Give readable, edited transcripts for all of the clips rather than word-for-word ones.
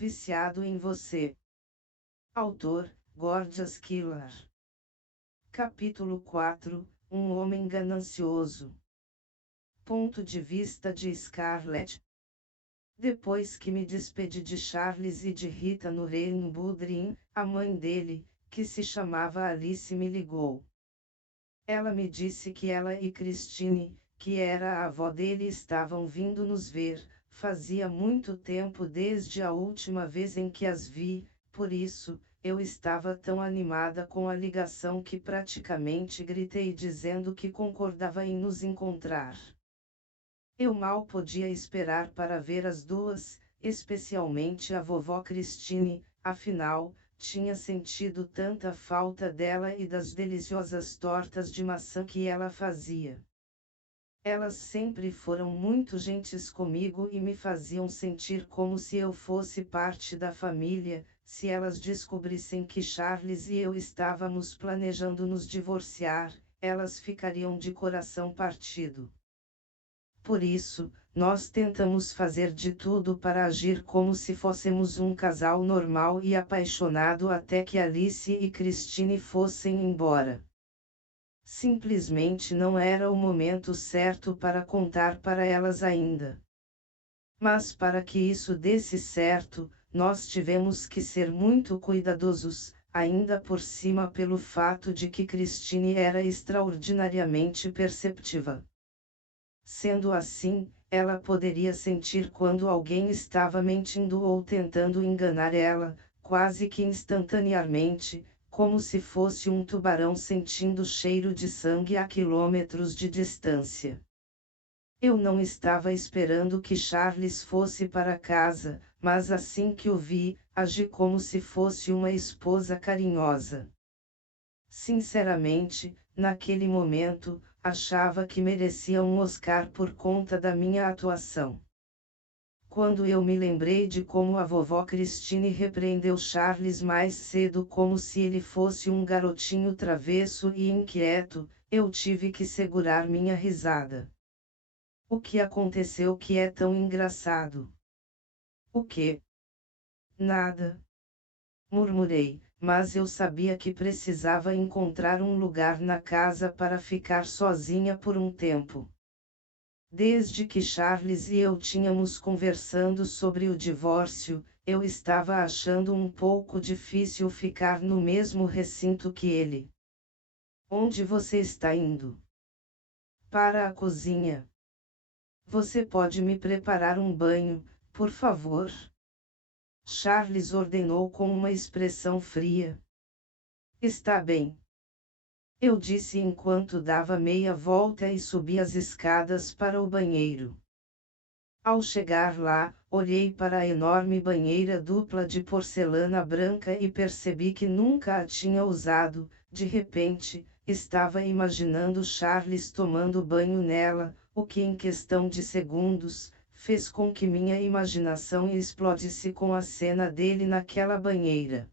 Viciado em você. Autor, Gorgeous Killer. Capítulo 4, Um homem ganancioso. Ponto de vista de Scarlett. Depois que me despedi de Charles e de Rita no Rainbow, a mãe dele, que se chamava Alice, me ligou. Ela me disse que ela e Christine, que era a avó dele, estavam vindo nos ver. Fazia muito tempo desde a última vez em que as vi, por isso, eu estava tão animada com a ligação que praticamente gritei dizendo que concordava em nos encontrar. Eu mal podia esperar para ver as duas, especialmente a vovó Christine, afinal, tinha sentido tanta falta dela e das deliciosas tortas de maçã que ela fazia. Elas sempre foram muito gentis comigo e me faziam sentir como se eu fosse parte da família. Se elas descobrissem que Charles e eu estávamos planejando nos divorciar, elas ficariam de coração partido. Por isso, nós tentamos fazer de tudo para agir como se fôssemos um casal normal e apaixonado até que Alice e Christine fossem embora. Simplesmente não era o momento certo para contar para elas ainda. Mas para que isso desse certo, nós tivemos que ser muito cuidadosos, ainda por cima pelo fato de que Christine era extraordinariamente perceptiva. Sendo assim, ela poderia sentir quando alguém estava mentindo ou tentando enganar ela, quase que instantaneamente, como se fosse um tubarão sentindo cheiro de sangue a quilômetros de distância. Eu não estava esperando que Charles fosse para casa, mas assim que o vi, agi como se fosse uma esposa carinhosa. Sinceramente, naquele momento, achava que merecia um Oscar por conta da minha atuação. Quando eu me lembrei de como a vovó Christine repreendeu Charles mais cedo como se ele fosse um garotinho travesso e inquieto, eu tive que segurar minha risada. O que aconteceu que é tão engraçado? O quê? Nada. Murmurei, mas eu sabia que precisava encontrar um lugar na casa para ficar sozinha por um tempo. Desde que Charles e eu tínhamos conversando sobre o divórcio, eu estava achando um pouco difícil ficar no mesmo recinto que ele. Onde você está indo? Para a cozinha. Você pode me preparar um banho, por favor? Charles ordenou com uma expressão fria. Está bem. Eu disse enquanto dava meia volta e subia as escadas para o banheiro. Ao chegar lá, olhei para a enorme banheira dupla de porcelana branca e percebi que nunca a tinha usado. De repente, estava imaginando Charles tomando banho nela, o que em questão de segundos, fez com que minha imaginação explodisse com a cena dele naquela banheira.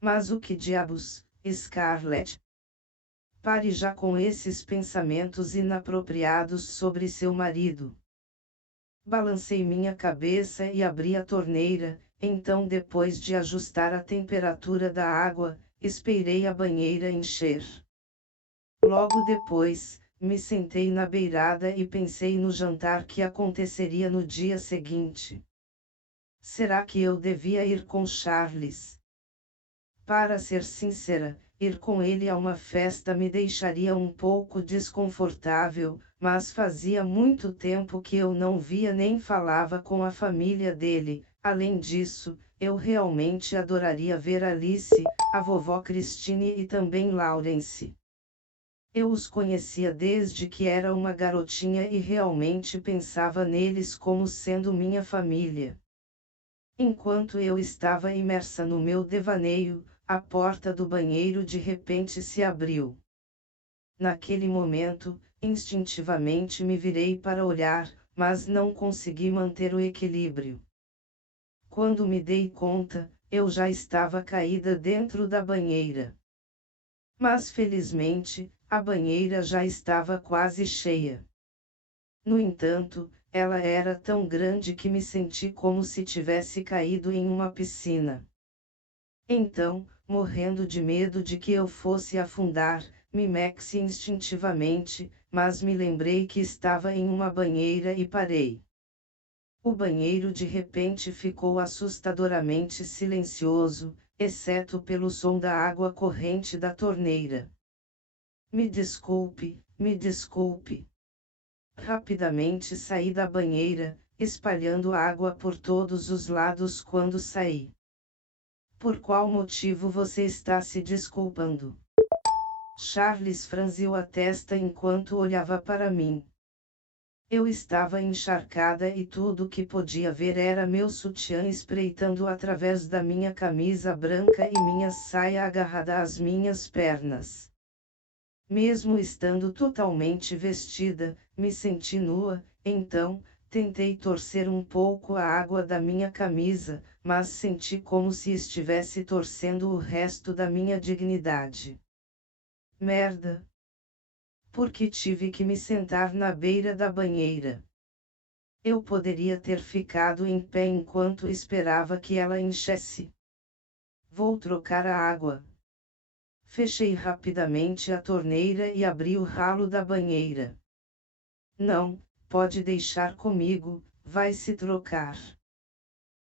Mas o que diabos, Scarlett? Pare já com esses pensamentos inapropriados sobre seu marido. Balancei minha cabeça e abri a torneira, então depois de ajustar a temperatura da água, esperei a banheira encher. Logo depois, me sentei na beirada e pensei no jantar que aconteceria no dia seguinte. Será que eu devia ir com Charles? Para ser sincera, ir com ele a uma festa me deixaria um pouco desconfortável, mas fazia muito tempo que eu não via nem falava com a família dele. Além disso, eu realmente adoraria ver Alice, a vovó Christine e também Laurence. Eu os conhecia desde que era uma garotinha e realmente pensava neles como sendo minha família. Enquanto eu estava imersa no meu devaneio, a porta do banheiro de repente se abriu. Naquele momento, instintivamente me virei para olhar, mas não consegui manter o equilíbrio. Quando me dei conta, eu já estava caída dentro da banheira. Mas felizmente, a banheira já estava quase cheia. No entanto, ela era tão grande que me senti como se tivesse caído em uma piscina. Então, morrendo de medo de que eu fosse afundar, me mexi instintivamente, mas me lembrei que estava em uma banheira e parei. O banheiro de repente ficou assustadoramente silencioso, exceto pelo som da água corrente da torneira. Me desculpe, me desculpe. Rapidamente saí da banheira, espalhando água por todos os lados quando saí. Por qual motivo você está se desculpando? Charles franziu a testa enquanto olhava para mim. Eu estava encharcada e tudo que podia ver era meu sutiã espreitando através da minha camisa branca e minha saia agarrada às minhas pernas. Mesmo estando totalmente vestida, me senti nua, então, tentei torcer um pouco a água da minha camisa, mas senti como se estivesse torcendo o resto da minha dignidade. Merda! Porque tive que me sentar na beira da banheira. Eu poderia ter ficado em pé enquanto esperava que ela enchesse. Vou trocar a água. Fechei rapidamente a torneira e abri o ralo da banheira. Não, pode deixar comigo, vai se trocar.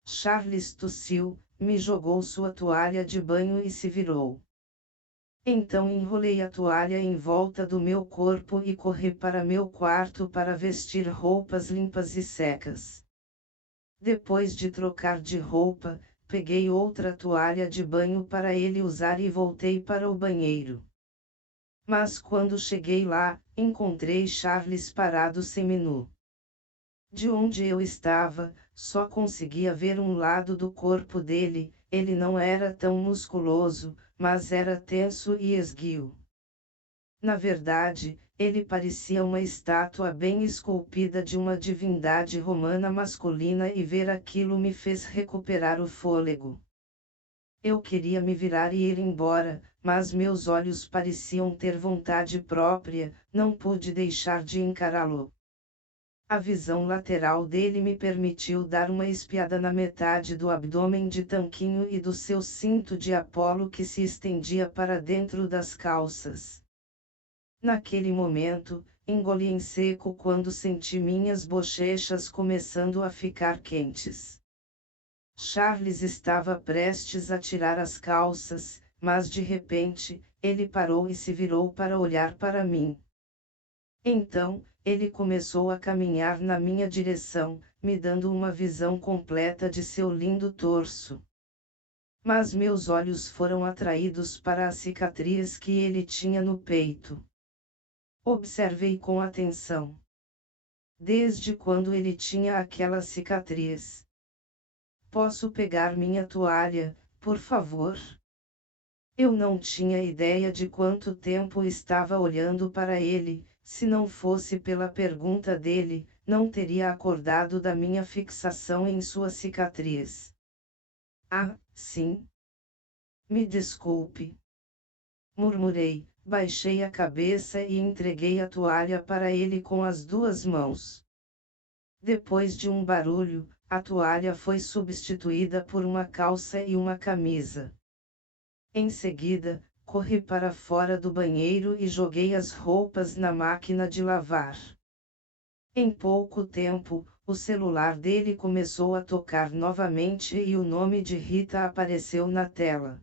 Charles tossiu, me jogou sua toalha de banho e se virou. Então enrolei a toalha em volta do meu corpo e corri para meu quarto para vestir roupas limpas e secas. Depois de trocar de roupa, peguei outra toalha de banho para ele usar e voltei para o banheiro. Mas quando cheguei lá, encontrei Charles parado seminu. De onde eu estava, só conseguia ver um lado do corpo dele. Ele não era tão musculoso, mas era tenso e esguio. Na verdade, ele parecia uma estátua bem esculpida de uma divindade romana masculina e ver aquilo me fez recuperar o fôlego. Eu queria me virar e ir embora, mas meus olhos pareciam ter vontade própria, não pude deixar de encará-lo. A visão lateral dele me permitiu dar uma espiada na metade do abdômen de Tanquinho e do seu cinto de Apolo que se estendia para dentro das calças. Naquele momento, engoli em seco quando senti minhas bochechas começando a ficar quentes. Charles estava prestes a tirar as calças, mas de repente, ele parou e se virou para olhar para mim. Então, ele começou a caminhar na minha direção, me dando uma visão completa de seu lindo torso. Mas meus olhos foram atraídos para a cicatriz que ele tinha no peito. Observei com atenção. Desde quando ele tinha aquela cicatriz? Posso pegar minha toalha, por favor? Eu não tinha ideia de quanto tempo estava olhando para ele. Se não fosse pela pergunta dele, não teria acordado da minha fixação em sua cicatriz. Ah, sim. Me desculpe. Murmurei, baixei a cabeça e entreguei a toalha para ele com as duas mãos. Depois de um barulho, a toalha foi substituída por uma calça e uma camisa. Em seguida, corri para fora do banheiro e joguei as roupas na máquina de lavar. Em pouco tempo, o celular dele começou a tocar novamente e o nome de Rita apareceu na tela.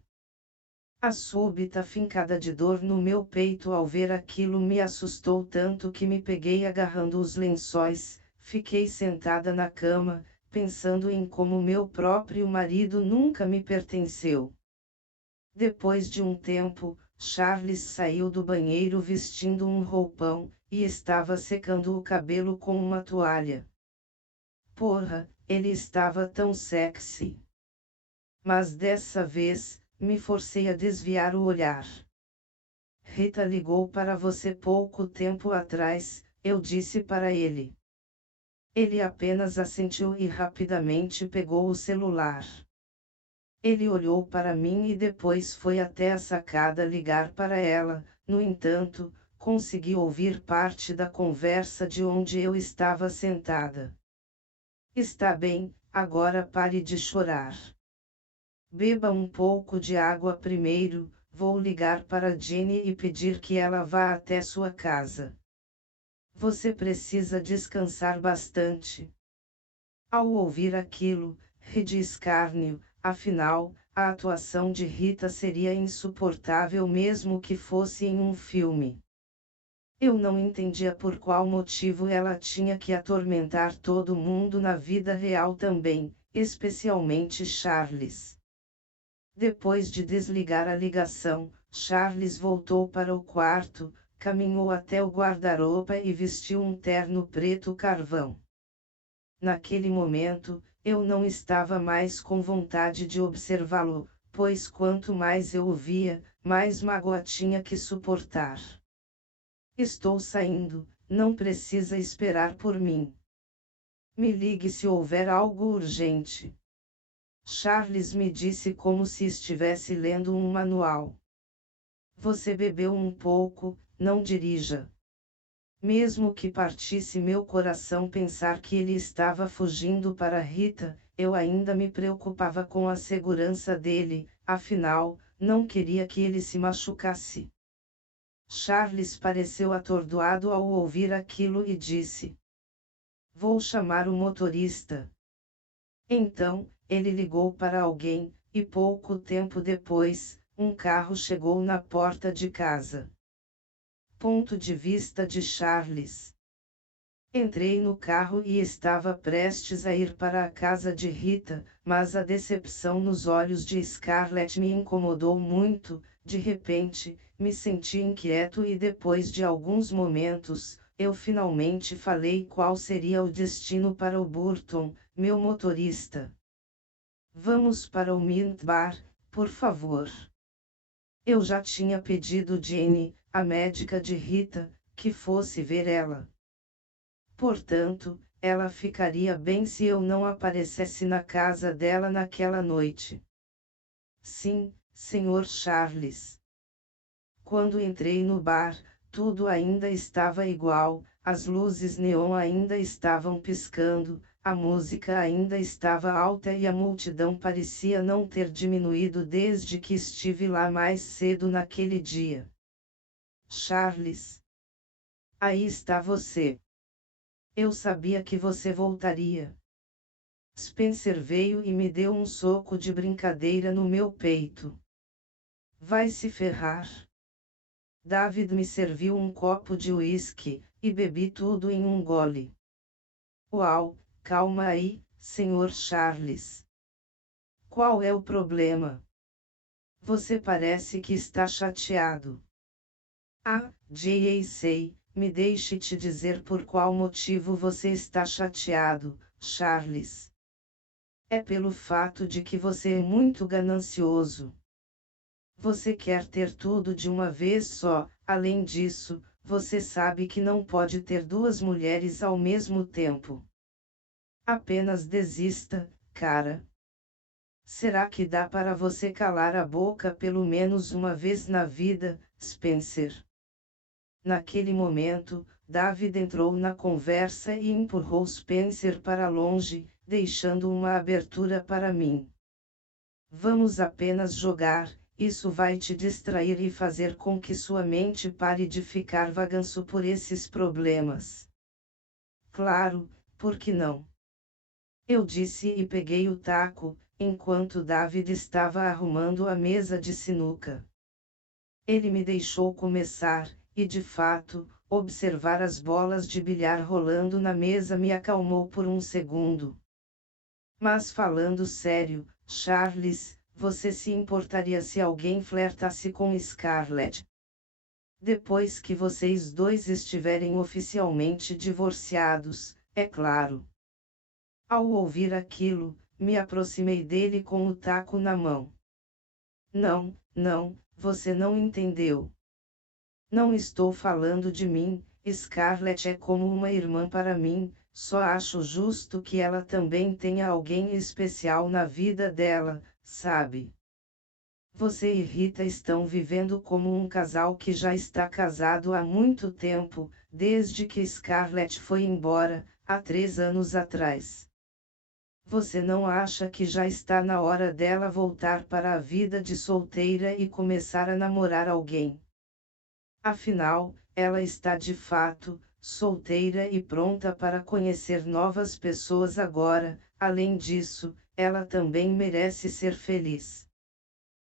A súbita fincada de dor no meu peito ao ver aquilo me assustou tanto que me peguei agarrando os lençóis, fiquei sentada na cama, pensando em como meu próprio marido nunca me pertenceu. Depois de um tempo, Charles saiu do banheiro vestindo um roupão, e estava secando o cabelo com uma toalha. Porra, ele estava tão sexy. Mas dessa vez, me forcei a desviar o olhar. Rita ligou para você pouco tempo atrás, eu disse para ele. Ele apenas assentiu e rapidamente pegou o celular. Ele olhou para mim e depois foi até a sacada ligar para ela. No entanto, consegui ouvir parte da conversa de onde eu estava sentada. Está bem, agora pare de chorar. Beba um pouco de água primeiro, vou ligar para Jenny e pedir que ela vá até sua casa. Você precisa descansar bastante. Ao ouvir aquilo, ri de escárnio, afinal, a atuação de Rita seria insuportável mesmo que fosse em um filme. Eu não entendia por qual motivo ela tinha que atormentar todo mundo na vida real também, especialmente Charles. Depois de desligar a ligação, Charles voltou para o quarto, caminhou até o guarda-roupa e vestiu um terno preto carvão. Naquele momento, eu não estava mais com vontade de observá-lo, pois quanto mais eu o via, mais mágoa tinha que suportar. Estou saindo, não precisa esperar por mim. Me ligue se houver algo urgente. Charles me disse como se estivesse lendo um manual. Você bebeu um pouco, não dirija. Mesmo que partisse meu coração pensar que ele estava fugindo para Rita, eu ainda me preocupava com a segurança dele, afinal, não queria que ele se machucasse. Charles pareceu atordoado ao ouvir aquilo e disse: Vou chamar o motorista. Então, ele ligou para alguém, e pouco tempo depois, um carro chegou na porta de casa. Ponto de vista de Charles. Entrei no carro e estava prestes a ir para a casa de Rita, mas a decepção nos olhos de Scarlett me incomodou muito. De repente, me senti inquieto e depois de alguns momentos, eu finalmente falei qual seria o destino para o Burton, meu motorista. Vamos para o Mint Bar, por favor. Eu já tinha pedido Jenny, a médica de Rita, que fosse ver ela. Portanto, ela ficaria bem se eu não aparecesse na casa dela naquela noite. Sim, Sr. Charles. Quando entrei no bar, tudo ainda estava igual, as luzes neon ainda estavam piscando, a música ainda estava alta e a multidão parecia não ter diminuído desde que estive lá mais cedo naquele dia. Charles. Aí está você. Eu sabia que você voltaria. Spencer veio e me deu um soco de brincadeira no meu peito. Vai se ferrar. David me serviu um copo de uísque, e bebi tudo em um gole. Uau, calma aí, Sr. Charles. Qual é o problema? Você parece que está chateado. Ah, sei, me deixe te dizer por qual motivo você está chateado, Charles. É pelo fato de que você é muito ganancioso. Você quer ter tudo de uma vez só, além disso, você sabe que não pode ter duas mulheres ao mesmo tempo. Apenas desista, cara. Será que dá para você calar a boca pelo menos uma vez na vida, Spencer? Naquele momento, David entrou na conversa e empurrou Spencer para longe, deixando uma abertura para mim. Vamos apenas jogar, isso vai te distrair e fazer com que sua mente pare de ficar vaganço por esses problemas. Claro, por que não? Eu disse e peguei o taco, enquanto David estava arrumando a mesa de sinuca. Ele me deixou começar, e de fato, observar as bolas de bilhar rolando na mesa me acalmou por um segundo. Mas falando sério, Charles, você se importaria se alguém flertasse com Scarlett? Depois que vocês dois estiverem oficialmente divorciados, é claro. Ao ouvir aquilo, me aproximei dele com o taco na mão. Não, você não entendeu. Não estou falando de mim, Scarlett é como uma irmã para mim, só acho justo que ela também tenha alguém especial na vida dela, sabe? Você e Rita estão vivendo como um casal que já está casado há muito tempo, desde que Scarlett foi embora, há 3 anos atrás. Você não acha que já está na hora dela voltar para a vida de solteira e começar a namorar alguém? Afinal, ela está de fato solteira e pronta para conhecer novas pessoas agora. Além disso, ela também merece ser feliz.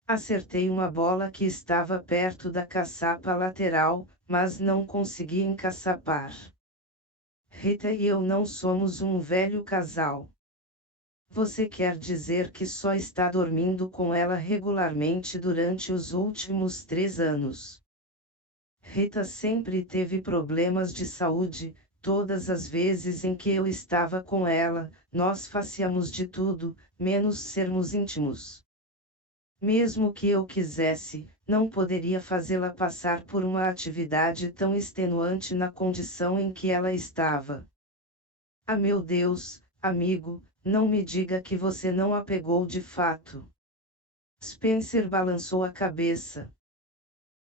Acertei uma bola que estava perto da caçapa lateral, mas não consegui encaçapar. Rita e eu não somos um velho casal. Você quer dizer que só está dormindo com ela regularmente durante os últimos 3 anos? Rita sempre teve problemas de saúde. Todas as vezes em que eu estava com ela, nós fazíamos de tudo, menos sermos íntimos. Mesmo que eu quisesse, não poderia fazê-la passar por uma atividade tão extenuante na condição em que ela estava. Ah, meu Deus, amigo, não me diga que você não a pegou de fato. Spencer balançou a cabeça.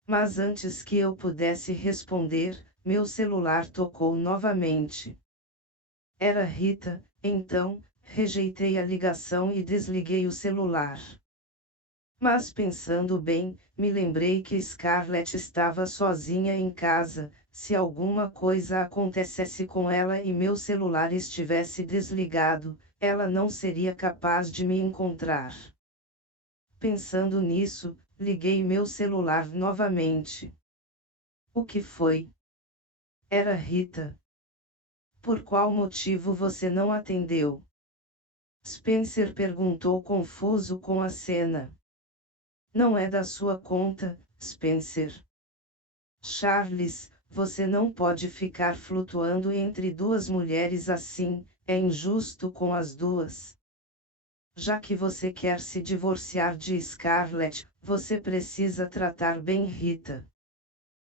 Mas antes que eu pudesse responder, meu celular tocou novamente. Era Rita. Então, rejeitei a ligação e desliguei o celular. Mas pensando bem, me lembrei que Scarlett estava sozinha em casa. Se alguma coisa acontecesse com ela e meu celular estivesse desligado, ela não seria capaz de me encontrar. Pensando nisso, liguei meu celular novamente. O que foi? Era Rita. Por qual motivo você não atendeu? Spencer perguntou confuso com a cena. Não é da sua conta, Spencer. Charles, você não pode ficar flutuando entre duas mulheres assim, é injusto com as duas. Já que você quer se divorciar de Scarlett, você precisa tratar bem Rita.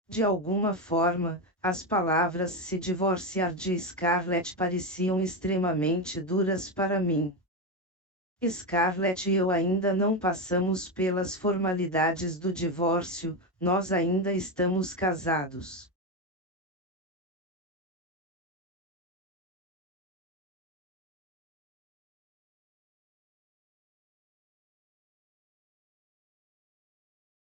De alguma forma, as palavras se divorciar de Scarlett pareciam extremamente duras para mim. Scarlett e eu ainda não passamos pelas formalidades do divórcio, nós ainda estamos casados.